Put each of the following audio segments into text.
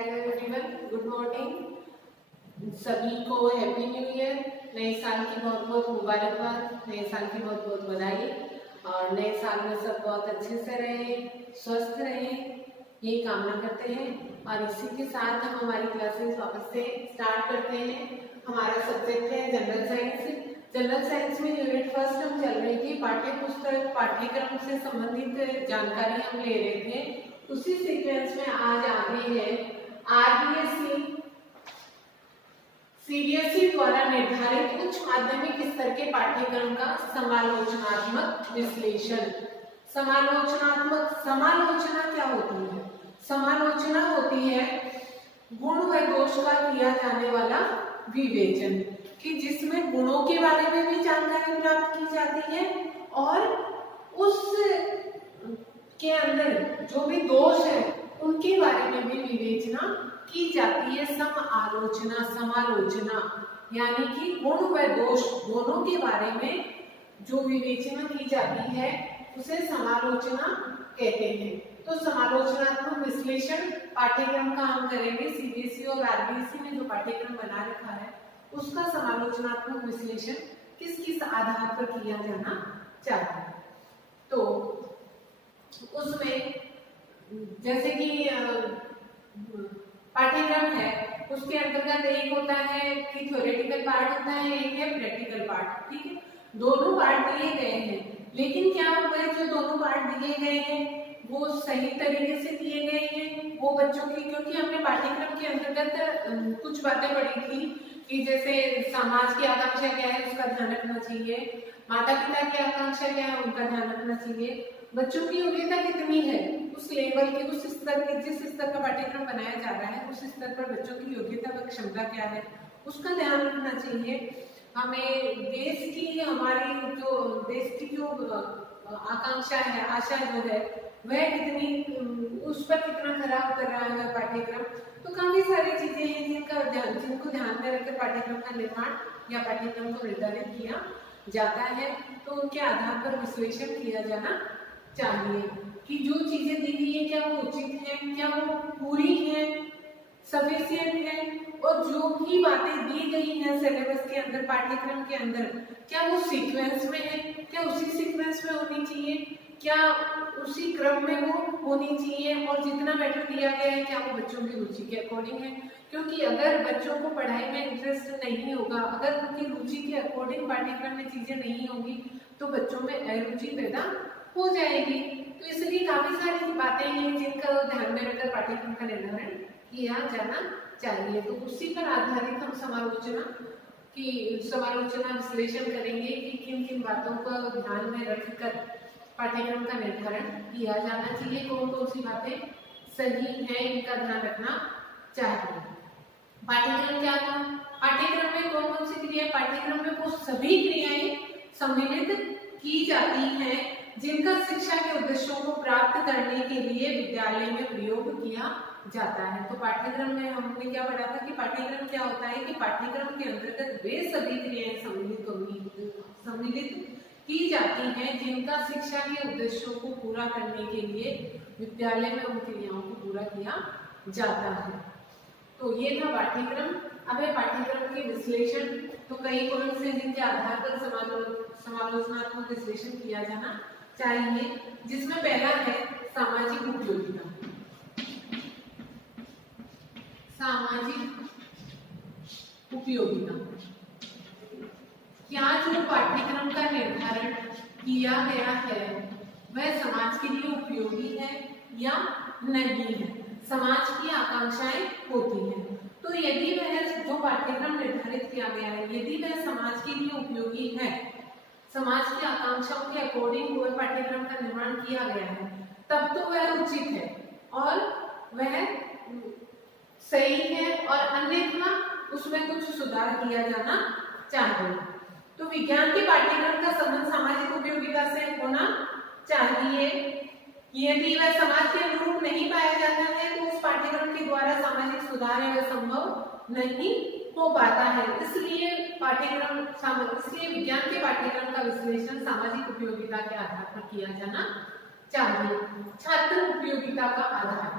Hello everyone, good morning. सभी को happy new year. नए साल की बहुत बहुत मुबारकबाद, नए साल की बहुत बहुत बधाई। और नए साल में सब बहुत अच्छे से रहें, स्वस्थ रहें, ये कामना करते हैं। और इसी के साथ हम हमारी क्लासेस वापस से स्टार्ट करते हैं। हमारा सब्जेक्ट है जनरल साइंस। जनरल साइंस में यूनिट फर्स्ट हम चल रही थी। पाठ्य पुस्तक पाठ्यक्रम से संबंधित जानकारी हम ले रहे थे। उसी सीक्वेंस में आज आगे है आरबीएसई सीबीएसई द्वारा निर्धारित उच्च माध्यमिक स्तर के पाठ्यक्रम का समालोचनात्मक विश्लेषण। समालोचना क्या होती है? समालोचना होती है गुण व दोष का किया जाने वाला विवेचन, कि जिसमें गुणों के बारे में भी जानकारी प्राप्त की जाती है और उस के अंदर जो भी दोष है उनके बारे में भी विवेचना की जाती है। समालोचना यानी कि गुण व दोष दोनों के बारे में जो विवेचना की जाती है उसे समालोचना कहते हैं। तो समालोचनात्मक विश्लेषण पाठ्यक्रम का हम करेंगे। सीबीएसई और आरबीएसई ने जो पाठ्यक्रम बना रखा है उसका समालोचनात्मक विश्लेषण किस किस आधार पर किया जाना चाहिए। तो उसमें जैसे कि पाठ्यक्रम है उसके अंतर्गत एक होता है कि थ्योरेटिकल पार्ट होता है, एक है प्रैक्टिकल पार्ट। ठीक है, दोनों पार्ट दिए गए हैं, लेकिन क्या हुआ है जो दोनों पार्ट दिए गए हैं वो सही तरीके से दिए गए हैं वो बच्चों की, क्योंकि हमने पाठ्यक्रम के अंतर्गत कुछ बातें पढ़ी थी कि जैसे समाज की आकांक्षा क्या है उसका ध्यान रखना चाहिए, माता पिता की आकांक्षा क्या है उनका ध्यान रखना चाहिए, बच्चों की योग्यता कितनी है उस लेवल की, उस स्तर की, जिस स्तर का पाठ्यक्रम बनाया जा रहा है उस स्तर पर बच्चों की योग्यता व क्षमता क्या है उसका ध्यान रखना चाहिए। हमें देश की जो आकांक्षा है, आशा जो है वह कितनी, उस पर कितना खराब कर रहा है पाठ्यक्रम। तो काफी सारी चीजें हैं जिनको ध्यान में रखकर पाठ्यक्रम का निर्माण या पाठ्यक्रम को निर्धारित किया जाता है। तो उनके आधार पर विश्लेषण किया जाना चाहिए कि जो चीजें दी गई है क्या वो उचित है, क्या वो पूरी है, सफिशिएंट है, और जो भी बातें दी गई हैं सिलेबस के अंदर, पाठ्यक्रम के अंदर, क्या वो सीक्वेंस में है, क्या उसी सीक्वेंस में होनी चाहिए, क्या उसी क्रम में वो होनी चाहिए, और जितना मैटर दिया गया है क्या वो बच्चों की रुचि के अकॉर्डिंग है। क्योंकि अगर बच्चों को पढ़ाई में इंटरेस्ट नहीं होगा, अगर उनकी रुचि के अकॉर्डिंग पाठ्यक्रम में चीजें नहीं होंगी तो बच्चों में अरुचि पैदा हो जाएगी। तो इसलिए काफी सारी बातें हैं जिनका ध्यान में रखकर पाठ्यक्रम का निर्धारण किया जाना चाहिए। तो उसी पर आधारित हम समालोचना विश्लेषण करेंगे कि किन किन बातों को ध्यान में रखकर पाठ्यक्रम का निर्धारण किया जाना चाहिए, कौन कौन सी बातें सही है इनका ध्यान रखना चाहिए। पाठ्यक्रम क्या था? पाठ्यक्रम में कौन कौन सी क्रिया? पाठ्यक्रम में वो सभी क्रियाएं सम्मिलित की जाती हैं जिनका शिक्षा के उद्देश्यों को प्राप्त करने के लिए विद्यालय में प्रयोग किया जाता है। तो पाठ्यक्रम में हमने क्या पढ़ा था कि पाठ्यक्रम क्या होता है कि पाठ्यक्रम के अंतर्गत वे सभी क्रियाएं सम्मिलित की जाती हैं जिनका शिक्षा के उद्देश्यों को पूरा करने के लिए विद्यालय में उन क्रियाओं को पूरा किया जाता है। तो ये था पाठ्यक्रम। अब है पाठ्यक्रम के विश्लेषण। तो कई गुण से जिनके आधार पर समालोचनात्मक विश्लेषण किया जाना चाहिए, जिसमें पहला है सामाजिक उपयोगिता। सामाजिक उपयोगिता क्या जो पाठ्यक्रम का निर्धारण किया गया है वह समाज के लिए उपयोगी है या नहीं है। समाज की आकांक्षाएं होती हैं, तो यदि वह जो पाठ्यक्रम निर्धारित किया गया है यदि वह समाज के लिए उपयोगी है, समाज की आकांक्षाओं के अकॉर्डिंग वह पाठ्यक्रम का निर्माण किया गया है, तब तो वह उचित है और वह सही है, और अन्यथा उसमें कुछ सुधार किया जाना चाहिए। तो विज्ञान के पाठ्यक्रम का संबंध सामाजिक उपयोगिता से होना चाहिए। यदि वह समाज के अनुरूप नहीं पाया जाता है तो उस पाठ्यक्रम के द्वारा सामाजिक सुधार है वह संभव नहीं हो पाता है। इसलिए विज्ञान के पाठ्यक्रम का विश्लेषण सामाजिक उपयोगिता के आधार पर किया जाना चाहिए। छात्र उपयोगिता का आधार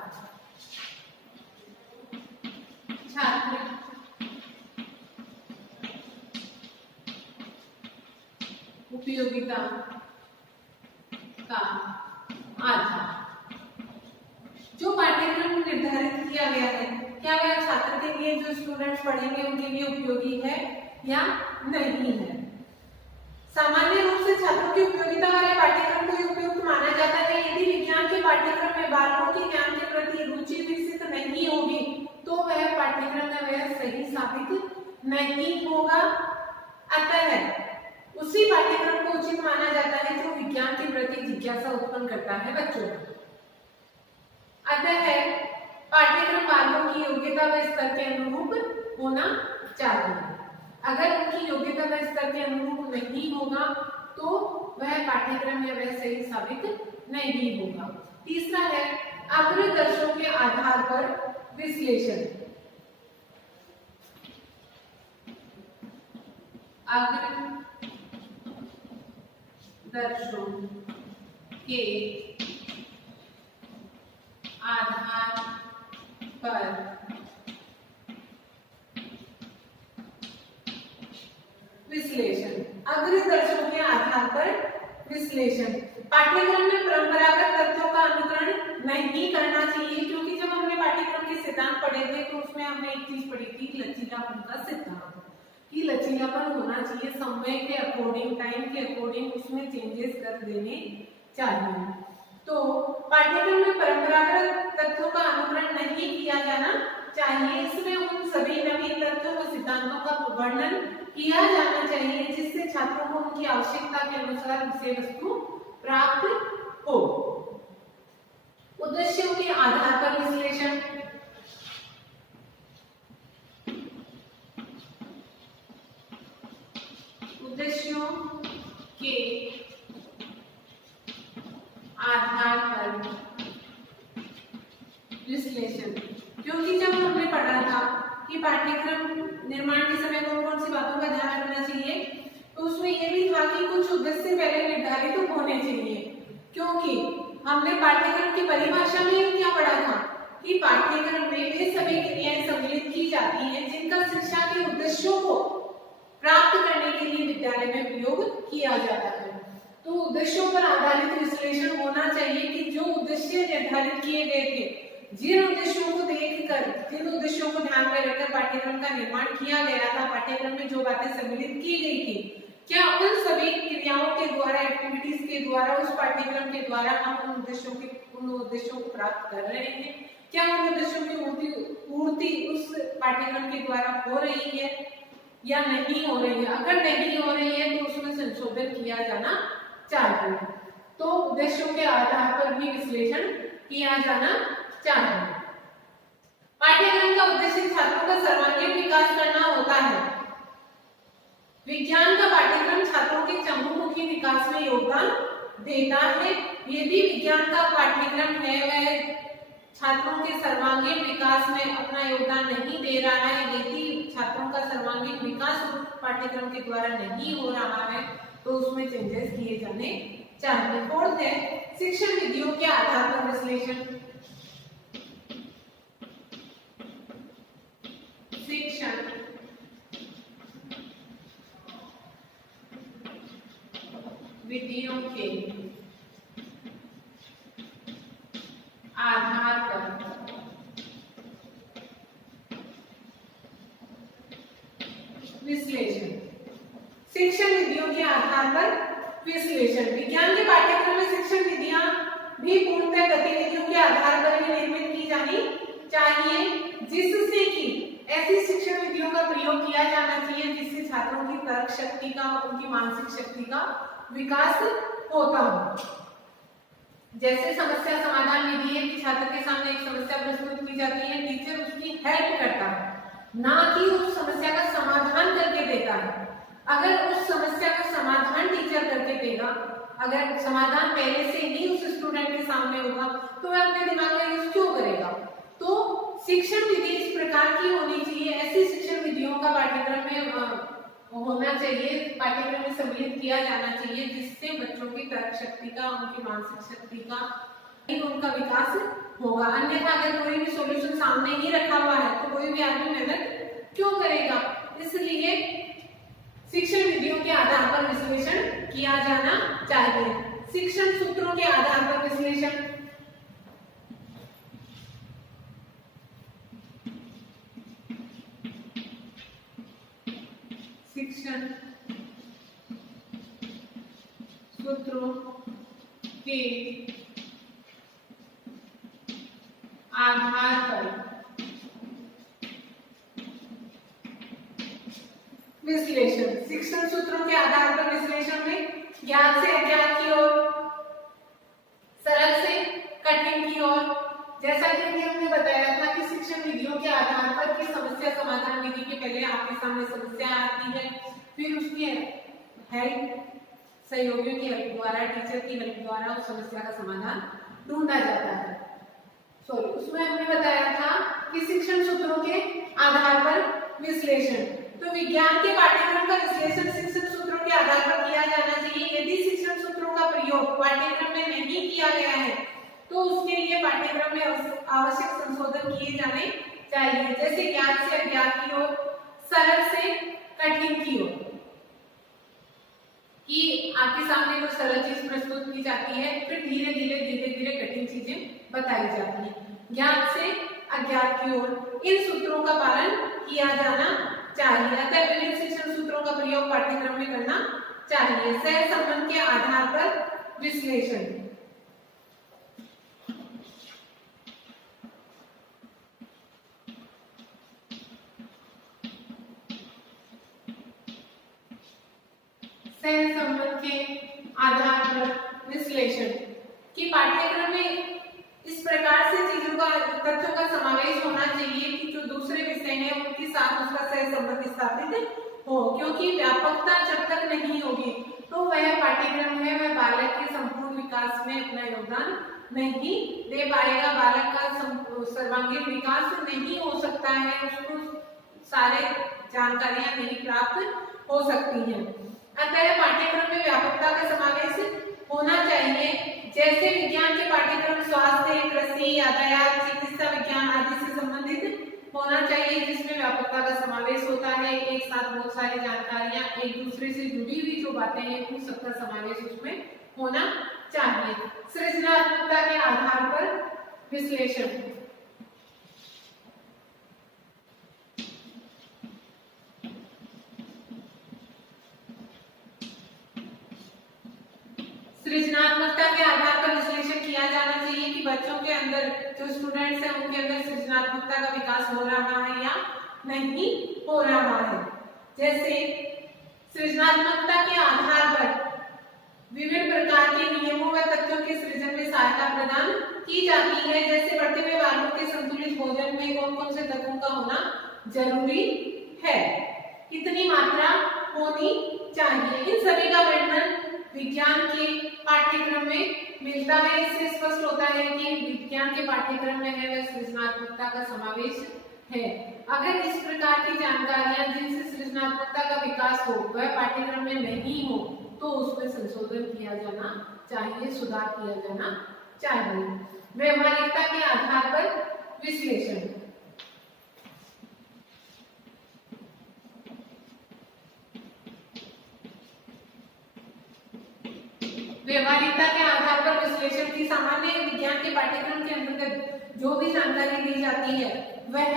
उपयोगिता का आधार। जो पाठ्यक्रम निर्धारित किया गया है, क्या वह छात्र के लिए, जो स्टूडेंट्स पढ़ेंगे उनके लिए उपयोगी है या नहीं है। सामान्य रूप से छात्रों की उपयोगिता वाले पाठ्यक्रम को उपयुक्त माना जाता है यदि विज्ञान के पाठ्यक्रम में बालकों की ज्ञान के प्रति रुचि विकसित नहीं होगी तो वह पाठ्यक्रम में वह सही साबित नहीं होगा। अतः उसी पाठ्यक्रम को उचित माना जाता है जो विज्ञान के प्रति जिज्ञासा उत्पन्न करता है बच्चों में। अतः पाठ्यक्रम बालकों की योग्यता व स्तर के अनुरूप होना चाहिए। अगर उनकी योग्यता व स्तर के अनुरूप नहीं होगा तो वह पाठ्यक्रम या वह सही साबित नहीं होगा। तीसरा है अग्रदर्शों के आधार पर विश्लेषण। अग्रदर्शों के आधार पर विश्लेषण। अग्रदर्शों के आधार पर विश्लेषण। पाठ्यक्रम में परंपरागत तथ्यों का अनुकरण नहीं करना चाहिए, क्योंकि जब हमने पाठ्यक्रम के सिद्धांत पढ़े थे तो उसमें हमने एक चीज पढ़ी थी, लचीलापन का सिद्धांत, कि लचीलापन होना चाहिए, समय के अकॉर्डिंग, टाइम के अकॉर्डिंग उसमें चेंजेस कर देने चाहिए। तो पाठ्यक्रम में परंपरागत तथ्यों का अनुकरण नहीं किया जाना चाहिए। इसमें उन सभी नवीन तथ्यों व सिद्धांतों का वर्णन किया जाना चाहिए जिससे छात्रों को उनकी आवश्यकता के अनुसार विषय वस्तु प्राप्त हो। उद्देश्यों के आधार पर विश्लेषण। उद्देश्यों के आधार पर विश्लेषण। क्योंकि जब हमने पढ़ा था कि पाठ्यक्रम निर्माण के समय कौन कौन सी बातों का ध्यान रखना चाहिए, तो उसमें यह भी था कि कुछ उद्देश्य पहले निर्धारित तो होने चाहिए। क्योंकि हमने पाठ्यक्रम की परिभाषा में क्या पढ़ा था कि पाठ्यक्रम में वे सभी क्रियाएं सम्मिलित की जाती हैं जिनका शिक्षा के उद्देश्यों को प्राप्त करने के लिए विद्यालय में प्रयोग किया जाता है। तो उद्देश्यों पर आधारित विश्लेषण होना चाहिए कि जो उद्देश्य निर्धारित किए गए थे, जिन उद्देश्यों को देखकर, जिन उद्देश्यों को ध्यान में रखकर पाठ्यक्रम का निर्माण किया गया था, पाठ्यक्रम में जो बातें सम्मिलित की गई थी, क्या उन सभी क्रियाओं के द्वारा, एक्टिविटीज के द्वारा, उस पाठ्यक्रम के द्वारा हम उन उद्देश्यों को प्राप्त कर रहे हैं? क्या उन उद्देश्यों की पूर्ति उस पाठ्यक्रम के द्वारा हो रही है या नहीं हो रही है? अगर नहीं हो रही है तो उसमें संशोधन किया जाना चाहिए। तो उद्देश्यों के आधार पर भी विश्लेषण किया जाना चाहिए। पाठ्यक्रम का उद्देश्य छात्रों का सर्वांगीण विकास करना होता है। विज्ञान का पाठ्यक्रम छात्रों के चहुमुखी विकास में योगदान देता है। यदि विज्ञान का पाठ्यक्रम है वह छात्रों के सर्वांगीण विकास में अपना योगदान नहीं दे रहा है, यदि छात्रों का सर्वांगीण विकास पाठ्यक्रम के द्वारा नहीं हो रहा है तो उसमें चेंजेस किए जाने चाहिए। फोर्थ है शिक्षण विधियों के आधार पर विश्लेषण। शिक्षण विधियों के आधार पर विश्लेषण। शिक्षण विधियों के आधार पर विश्लेषण। विज्ञान के पाठ्यक्रम में शिक्षण विधियां भी पूर्णतः गतिविधियों के आधार पर ही निर्मित की जानी चाहिए, जिससे कि ऐसी शिक्षण विधियों का प्रयोग किया जाना चाहिए जिससे छात्रों की तर्क शक्ति का, उनकी मानसिक शक्ति का विकास होता हो। जैसे समस्या समाधान विधि है कि छात्र के सामने एक समस्या प्रस्तुत की जाती है, टीचर उसकी हेल्प करता है, ना कि उस समस्या का समाधान करके देता है। अगर उस समस्या का समाधान टीचर करके देगा, अगर समाधान पहले से ही उस स्टूडेंट के सामने होगा तो वह अपने दिमाग का यूज क्यों करेगा? तो शिक्षण विधि इस प्रकार की होनी चाहिए। ऐसी शिक्षण विधियों का पाठ्यक्रम में होना चाहिए, पाठ्यक्रम में सम्मिलित किया जाना चाहिए जिससे बच्चों की तर्क शक्ति का, उनकी मानसिक शक्ति का, उनका विकास होगा। अन्यथा अगर कोई भी सॉल्यूशन सामने ही रखा हुआ है तो कोई भी आदमी मेहनत क्यों करेगा? इसलिए शिक्षण विधियों के आधार पर विश्लेषण किया जाना चाहिए। शिक्षण सूत्रों के आधार पर विश्लेषण, शिक्षण सूत्रों के आधार पर विश्लेषण, शिक्षण सूत्रों के आधार पर विश्लेषण में ज्ञात से अज्ञात की ओर, सरल से कठिन की ओर। जैसा कि हमने बताया था कि शिक्षण विधियों के आधार पर कि समस्या समाधान विधि के पहले आपके सामने समस्या आती है, फिर उसकी हेल्प, सहयोगियों की हेल्प द्वारा, टीचर की हेल्प द्वारा उस समस्या का समाधान ढूंढा जाता है। उसमें हमने बताया था कि शिक्षण सूत्रों के आधार पर विश्लेषण, तो विज्ञान के पाठ्यक्रम का विश्लेषण शिक्षण सूत्रों के आधार पर किया जाना चाहिए। यदि शिक्षण सूत्रों का प्रयोग पाठ्यक्रम में नहीं किया गया है तो उसके लिए पाठ्यक्रम में आवश्यक संशोधन किए जाने चाहिए, जैसे ज्ञात से अज्ञात की ओर, सरल से कठिन की ओर, कि आपके सामने कुछ सरल चीज प्रस्तुत की जाती है, फिर धीरे धीरे कठिन चीजें बताई जाती है। ज्ञात से अज्ञात की ओर इन सूत्रों का पालन किया जाना चाहिए। अतः विभिन्न शिक्षण सूत्रों का प्रयोग पाठ्यक्रम में करना चाहिए। सह संबंध के आधार पर विश्लेषण, सह संबंध के आधार पर विश्लेषण कि पाठ्यक्रम में इस प्रकार से चीजों का, तथ्यों का समावेश होना चाहिए कि जो दूसरे विषय हैं उनके साथ उसका सह संबंध स्थापित हो, क्योंकि व्यापकता जब तक नहीं होगी तो वह पाठ्यक्रम है वह बालक के संपूर्ण विकास में अपना योगदान नहीं दे पाएगा। बालक का सर्वांगीण विकास नहीं हो सकता है, उसको सारे जानकारियां नहीं प्राप्त हो सकती हैं। अतः पाठ्यक्रम में व्यापकता का समावेश होना चाहिए, जैसे विज्ञान के पाठ्यक्रम स्वास्थ्य, कृषि, यातायात, चिकित्सा विज्ञान आदि से संबंधित होना चाहिए, जिसमें व्यापकता का समावेश होता है। एक साथ बहुत सारी जानकारियां एक दूसरे से जुड़ी हुई जो बातें हैं उन सबका समावेश उसमें होना चाहिए। सृजनात्मकता के आधार पर विश्लेषण, सृजनात्मकता के आधार पर विश्लेषण किया जाना चाहिए कि बच्चों के अंदर, जो स्टूडेंट्स हैं उनके अंदर सृजनात्मकता का विकास हो रहा है या नहीं हो रहा है। जैसे सृजनात्मकता के आधार पर विभिन्न प्रकार के नियमों व तथ्यों के सृजन में सहायता प्रदान की जाती है, जैसे बढ़ते हुए बालकों के संतुलित भोजन में कौन कौन से तत्वों का होना जरूरी है, कितनी मात्रा होनी चाहिए, इन सभी का वर्णन विज्ञान के पाठ्यक्रम में मिलता है। इससे स्पष्ट होता है कि विज्ञान के पाठ्यक्रम में है वह सृजनात्मकता का समावेश है। अगर इस प्रकार की जानकारियां जिनसे सृजनात्मकता का विकास हो वह पाठ्यक्रम में नहीं हो तो उसमें संशोधन किया जाना चाहिए, सुधार किया जाना चाहिए। व्यवहारिकता के आधार पर विश्लेषण, व्यवहारिकता के आधार पर विश्लेषण की सामान्य विज्ञान के पाठ्यक्रम के अंतर्गत जो भी जानकारी दी जाती है वह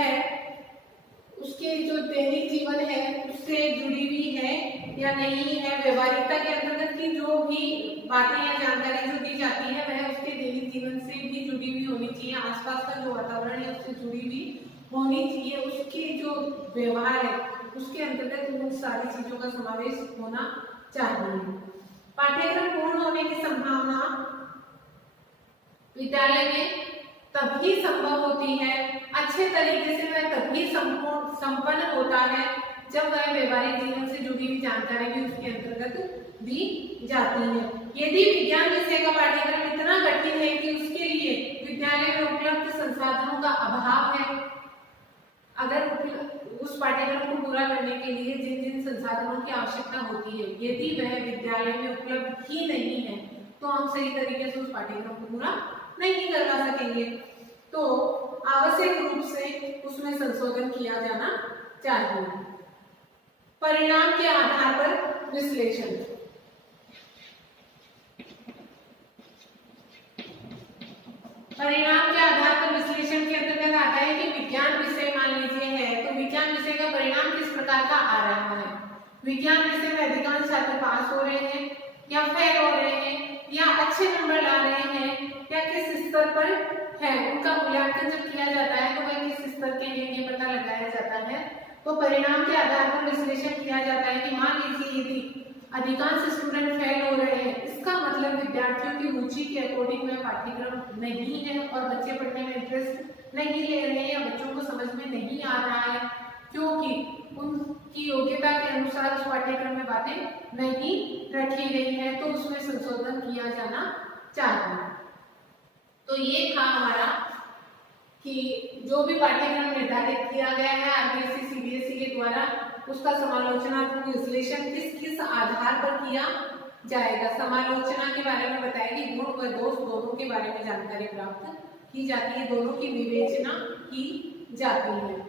उसके जो दैनिक जीवन है उससे जुड़ी हुई है या नहीं है। व्यवहारिकता के अंतर्गत की जो भी बातें या जानकारी जो दी जाती है वह उसके दैनिक जीवन से भी जुड़ी हुई होनी चाहिए, आसपास का जो वातावरण है उससे जुड़ी हुई होनी चाहिए, उसके जो व्यवहार है उसके अंतर्गत उन सारी चीजों का समावेश होना चाहिए। पाठ्यक्रम पूर्ण होने की संभावना विद्यालय में तभी संभव होती है, अच्छे तरीके से वह तभी संपन्न होता है जब वह व्यवहारिक जीवन से जुड़ी हुई जानकारी भी उसके अंतर्गत दी जाती है। यदि विज्ञान विषय का पाठ्यक्रम इतना कठिन है कि उसके लिए विद्यालय में उपलब्ध संसाधनों का अभाव है, अगर उस पाठ्यक्रम को पूरा करने के लिए जिन जिन संसाधनों की आवश्यकता होती है यदि वह विद्यालय में उपलब्ध ही नहीं है तो हम सही तरीके से उस पाठ्यक्रम को पूरा नहीं करवा सकेंगे। तो आवश्यक रूप से उसमें संशोधन किया जाना चाहिए। परिणाम के आधार पर विश्लेषण, परिणाम के आधार पर विश्लेषण के अंतर्गत आता है कि विज्ञान विषय मान लीजिए है, तो विज्ञान विषय का परिणाम किस प्रकार का आ रहा है। विज्ञान विषय में अधिकांश छात्र पास हो रहे हैं या फेल हो रहे हैं या अच्छे नंबर ला रहे हैं या किस स्तर पर है, उनका मूल्यांकन जब किया जाता है तो वह किस स्तर के लिए ये पता लगाया जाता है। तो परिणाम के आधार पर विश्लेषण किया जाता है कि मान लीजिए यदि अधिकांश स्टूडेंट फेल हो रहे हैं, इसका मतलब विद्यार्थियों की रुचि के अकॉर्डिंग में पाठ्यक्रम नहीं है और बच्चे पढ़ने में इंटरेस्ट नहीं ले रहे हैं या बच्चों को समझ में नहीं आ रहा है, क्योंकि उनकी योग्यता के अनुसार उस पाठ्यक्रम में बातें नहीं रखी गई है, तो उसमें संशोधन किया जाना चाहिए। तो ये था हमारा कि जो भी पाठ्यक्रम निर्धारित किया गया है आरबीएसई सीबीएसई के द्वारा, उसका समालोचनात्मक विश्लेषण किस किस आधार पर किया जाएगा। समालोचना के बारे में बताया कि गुण व दोष दोनों के बारे में जानकारी प्राप्त की जाती है, दोनों की विवेचना की जाती है।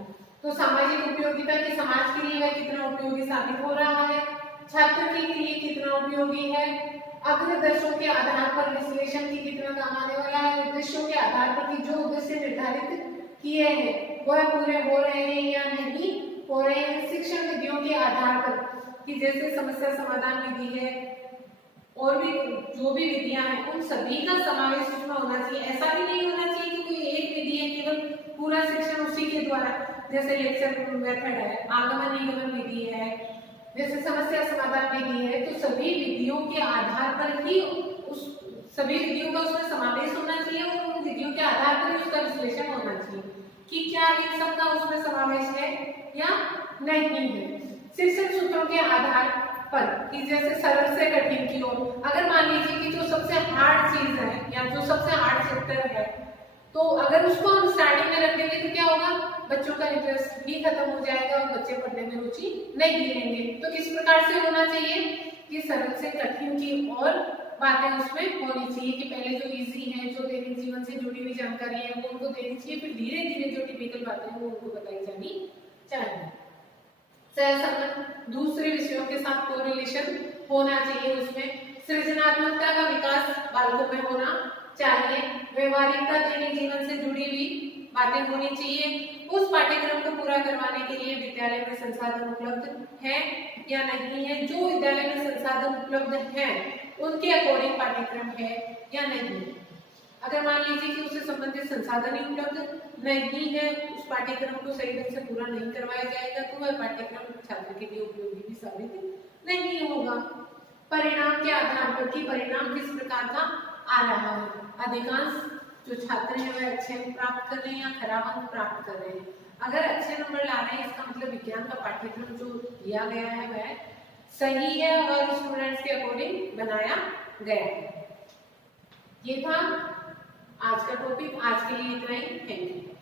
तो सामाजिक उपयोगिता की समाज के लिए वह कितना उपयोगी साबित हो रहा है, छात्र के लिए कितना उपयोगी है, अग्रदर्शों के आधार पर विश्लेषण की कितना काम आने वाला है, उद्देश्यों के आधार पर कि जो उद्देश्य निर्धारित किए हैं वह पूरे हो रहे हैं या नहीं हो रहे हैं, शिक्षण विधियों के आधार पर कि जैसे समस्या समाधान विधि है और भी जो भी विधियां हैं उन सभी का समावेश उसमें होना चाहिए। ऐसा भी नहीं होना चाहिए कि कोई एक विधि है केवल पूरा शिक्षण उसी के द्वारा, जैसे लेक्चर मेथड है, आगमन निगमन विधि है, जैसे समस्या समाधान विधि है, तो सभी विधियों के आधार पर ही उस सभी विधियों का उसमें समावेश होना चाहिए और उन विधियों के आधार पर ही उसका विश्लेषण होना चाहिए कि क्या इन सब का उसमें समावेश है या नहीं है। शिक्षण सूत्रों के आधार पर कि जैसे सरल से कठिन की ओर, अगर मान लीजिए कि जो सबसे हार्ड चीज है या जो सबसे हार्ड चैप्टर है, तो अगर उसको हम स्टार्टिंग में रख देंगे तो क्या होगा, बच्चों का इंटरेस्ट भी खत्म हो जाएगा और बच्चे पढ़ने में रुचि नहीं लेंगे। तो किस प्रकार से होना चाहिए कि सरल से कठिन की ओर बातें उसमें होनी चाहिए कि पहले जो इजी है, जो दैनिक जीवन से जुड़ी हुई जानकारी है वो उनको देनी चाहिए, फिर धीरे धीरे जो टिपिकल बातें हैं वो उनको बताई जानी चाहिए। सहसंबंध दूसरे विषयों के साथ कोरिलेशन होना चाहिए, उसमें सृजनात्मकता का विकास बालकों में होना चाहिए, व्यवहारिकता दैनिक जीवन से जुड़ी हुई बातें होनी चाहिए। उस पाठ्यक्रम को पूरा करवाने के लिए विद्यालय में संसाधन उपलब्ध है या नहीं है, जो विद्यालय में संसाधन उपलब्ध है उनके अकॉर्डिंग पाठ्यक्रम है या नहीं। अगर मान लीजिए कि उससे संबंधित संसाधन ही उपलब्ध नहीं है, उस पाठ्यक्रम को सही ढंग से पूरा नहीं करवाया जाएगा, तो वह पाठ्यक्रम छात्र के लिए उपयोगी भी साबित नहीं होगा। परिणाम के आधार पर कि परिणाम किस प्रकार का आ रहा है, अधिकांश जो छात्र हैं वह अच्छे अंक प्राप्त कर रहे हैं या खराब अंक प्राप्त कर रहे हैं। अगर अच्छे नंबर ला रहे हैं इसका मतलब विज्ञान का पाठ्यक्रम जो दिया गया है वह सही है और स्टूडेंट्स के अकॉर्डिंग बनाया गया है। ये था आज का टॉपिक, आज के लिए इतना ही, थैंक यू।